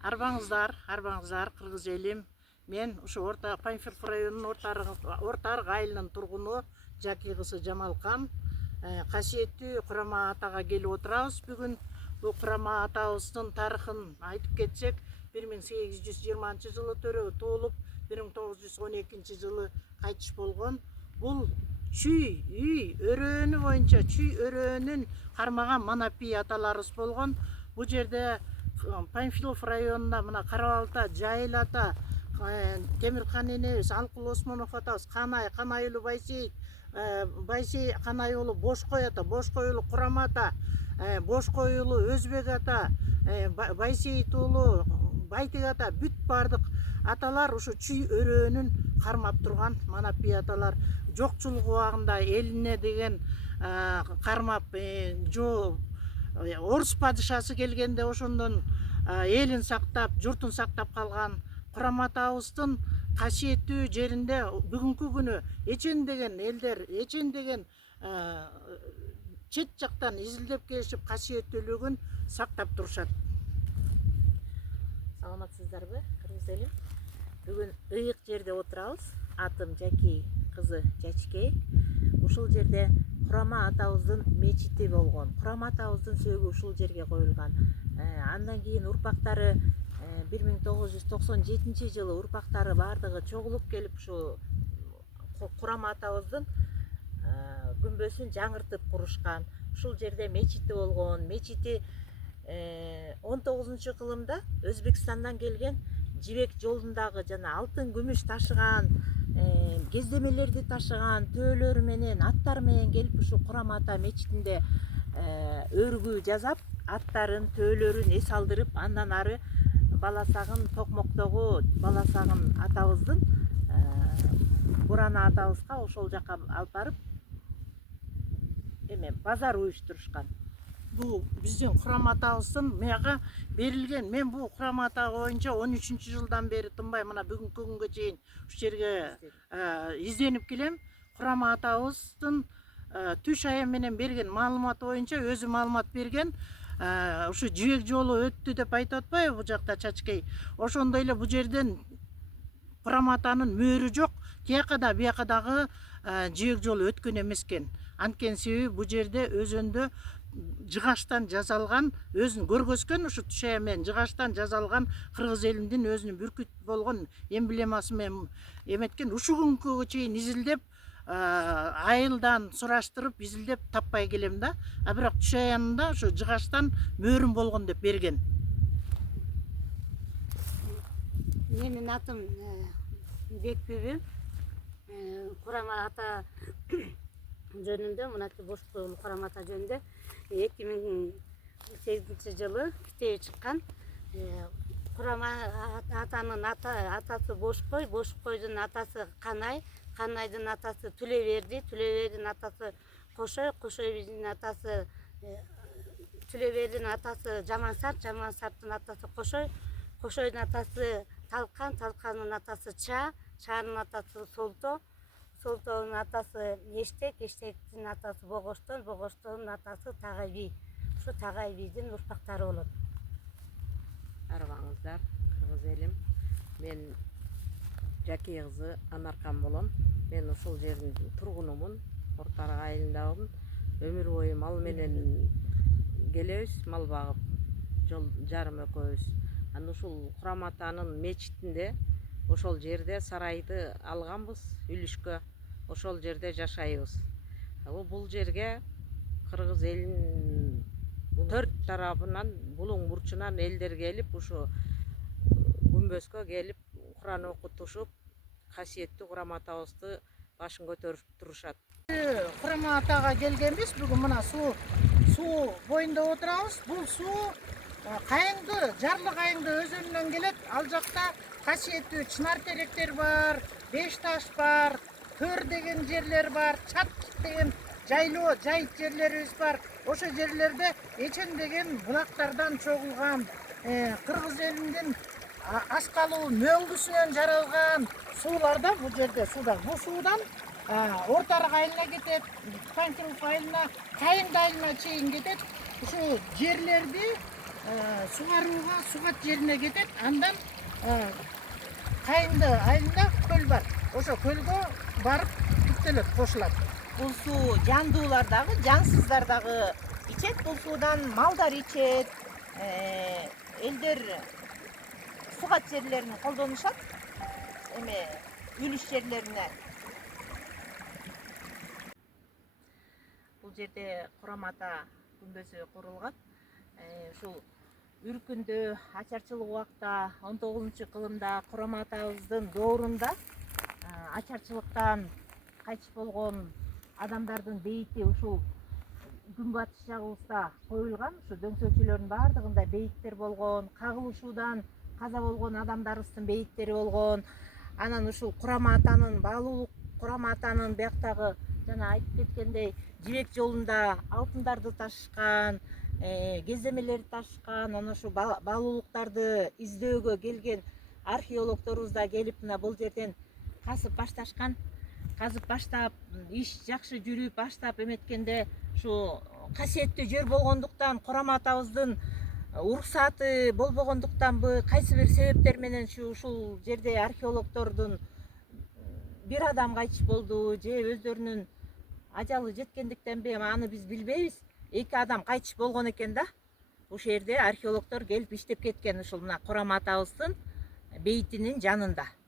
Арбаңыздар, Кыргыз элим. Мен ушу Панфилов районунун Орта Арык айылынын тургуну Жаки кызы Жамалкан. Касиеттүү Курама атага келип отурабыз бүгүн. Бул Курама атабыздын тарыхын айтып кетсек, 1820 жылы туулуп, 1912 жылы кайтыш болгон. Бул чүй үй өрөөнү боюнча чүй өрөөнүн кармаган манапи аталарыбыз болгон. Бул жерде Панфилов районунда мына Карабалта, Жайыл ата, Темирхан энебиз, Алкул Осмонов атабыз, Канай уулу Байсейит, Байсей Канай уулу Бошкой ата, Бошкой уулу Курама ата, Бошкой уулу Өзбек ата, Байсейит уулу Байтик ата, бүт бардык аталар ушу чүй өрөөнүн кармап турган манапи аталар. Жокчулук убагында элине деген кармап орус падышасы келгенде ошондон элин сактап, журтун сактап калган Курама атабыздын касиеттүү жеринде бүгүнкү күнү эчендеген элдер, эчендеген чет жактан изилдеп келишип касиеттүүлүгүн сактап турушат. Саламатсыздарбы, Кыргыз элим? Бүгүн ыйык жерде отурабыз. Атым Жаки кызы Жачкей. Ушул жерде Курама атабыздын мечити болгон. Курама атабыздын сөөгү ушул жерге коюлган. Андан кийин урпактары 1997 жылы урпактары бардыгы чогулуп келип ушу Курама атабыздын күмбөзүн жаңыртып курушкан. Ушул жерде мечити болгон. Мечити 19 кылымда Өзбекстандан келген жибек жолундагы жана алтын күмүш ташыган, кездемелерди ташыган төөлөрү менен, аттары менен келип ушу Курама ата мечитинде өргүү жасап, аттарын, төөлөрүн эс алдырып, андан ары баласагын Токмоктогу баласагын атабыздын Бурана атабызга ошол жака алып барып базар уюштурушкан. Бул биздин Курама атабыздын мага берилген. Мен бул Курама ата боюнча 13 жылдан бери тынбай мына бүгүнкү күнгө чейин ушу жерге изденип келем. Курама атабыздын түш аян менен берген маалымат боюнча өзү маалымат берген. Ушу жибек жолу өттү деп айтып атпайбы бул жакта Чачкей. Ошондой эле бул жерден Курама атанын мөөрү жок. Тияка да бияка дагы жибек жолу өткөн эмескен. Анткени себеби бул жерде өзөндө жыгаштан жасалган, өзүн көргөзгөн ушу түш аян менен жыгаштан жасалган Кыргыз элинин өзүнүн бүркүт болгон эмблемасы менен эметкен. Ушу күнгө чейин изилдеп, айылдан сураштырып, изилдеп таппай келем да. Бирок түш аянында ушу жыгаштан мөөрүм болгон деп берген. Менин атым Бекбүбү. Курама ата жөнүндө, мынакей Бошкой уулу Курама ата жөнүндө 2008 жылы китеби чыккан. Курама атанын атасы Бошкой, Бошкойдун атасы Канай, Канайдын атасы Түлөберди, Түлөбердин атасы Кошой, Кошойдун атасы Түлөбердин атасы Жамансарт, Жамансарттын атасы Кошой, Кошойдун атасы Талкан, Талкандын атасы Чаа, Чаанын атасы Солто, Солтонун атасы Эштек, Эштектин атасы Богоштон, Богоштондун атасы Тагайби. Ушу Тагайбидин урпактары болот. Арбаңыздар, Кыргыз элим. Мен Жаки кызы Анаркан болом. Мен ушул жердин тургунумун, Орта Арык айылындамын. Өмүр бою мал менен келебиз, мал багып, жол жарым экөөбүз. Аны ушул Курама атанын мечитинде ошол жерде сарайды алганбыз үлүшкө. Ошол жерде жашайбыз. Бул жерге Кыргыз элинин төрт тарабынан, булуң бурчунан элдер келип, ушу күмбөзгө келип, Куран окутушуп, касиеттүү Курама атабызды башын көтөрүп турушат. Курама атага келгенбиз. Бүгүн мына суу боюнда отурабыз. Бул суу Кайыңды, Жарлы Кайыңды өзөнүнөн келет. Ал жакта касиеттүү чынар теректер бар, беш таш бар, төр деген жерлер бар, чат деген жайлоо, жайыт жерлерибиз бар. Ошо жерлерде эчендеген булактардан чогулган, Кыргыз элинин аскалуу мөңгүсүнөн жаралган суулар да бул жерде суудар. Бул суудан Орта Арык айылына кетет, Панфилов айылына, Кайың айылына чейин кетет. Ушу жерлерди сугарууга сугат жерине кетет. Андан кайынды айылында көл бар. Ошо көлгө барып түптөлөт, кошулат. Бул суу жандуулар дагы, жансыздар дагы ичет. Бул суудан малдар ичет. Элдер сугат жерлерин колдонушат. Эме үлүш жерлерине. Бул жерде Курам ата күмбөзү курулган. Ушул үркүндө ачарчылык убакта 19-кылымда Курам атабыздын доорунда ачарчылыктан кайтыш болгон адамдардын бейити ушул күнбатыш жагыбызда коюлган. Ушу дөңсөкчөлөрдүн баардыгында бейиттер болгон, кагылышуудан каза болгон адамдарыбыздын бейиттери болгон. Анан ушул Курам атанын баалуулук, Курам атанын бияктагы жана айтып кеткендей жибек жолунда алтындарды ташышкан, кеземелерди ташышкан, анан ушу баалуулуктарды издөөгө келген археологдорубуз да келип мына бул жерден казып башташкан. Казып баштап, иш жакшы жүрүп баштап эметкенде ушу касиеттүү жер болгондуктан, Курам атабыздын уруксаты болбогондуктанбы, кайсы бир себептер менен ушул жерде археологдордун бир адам кайтыш болду же өздөрүнүн ажалы жеткендиктенби, аны биз билбейбиз. 2 адам кайтыш болгон экен да. Ушул жерде археологдор келип иштеп кеткен ушул мына Курам атабыздын бейитинин жанында.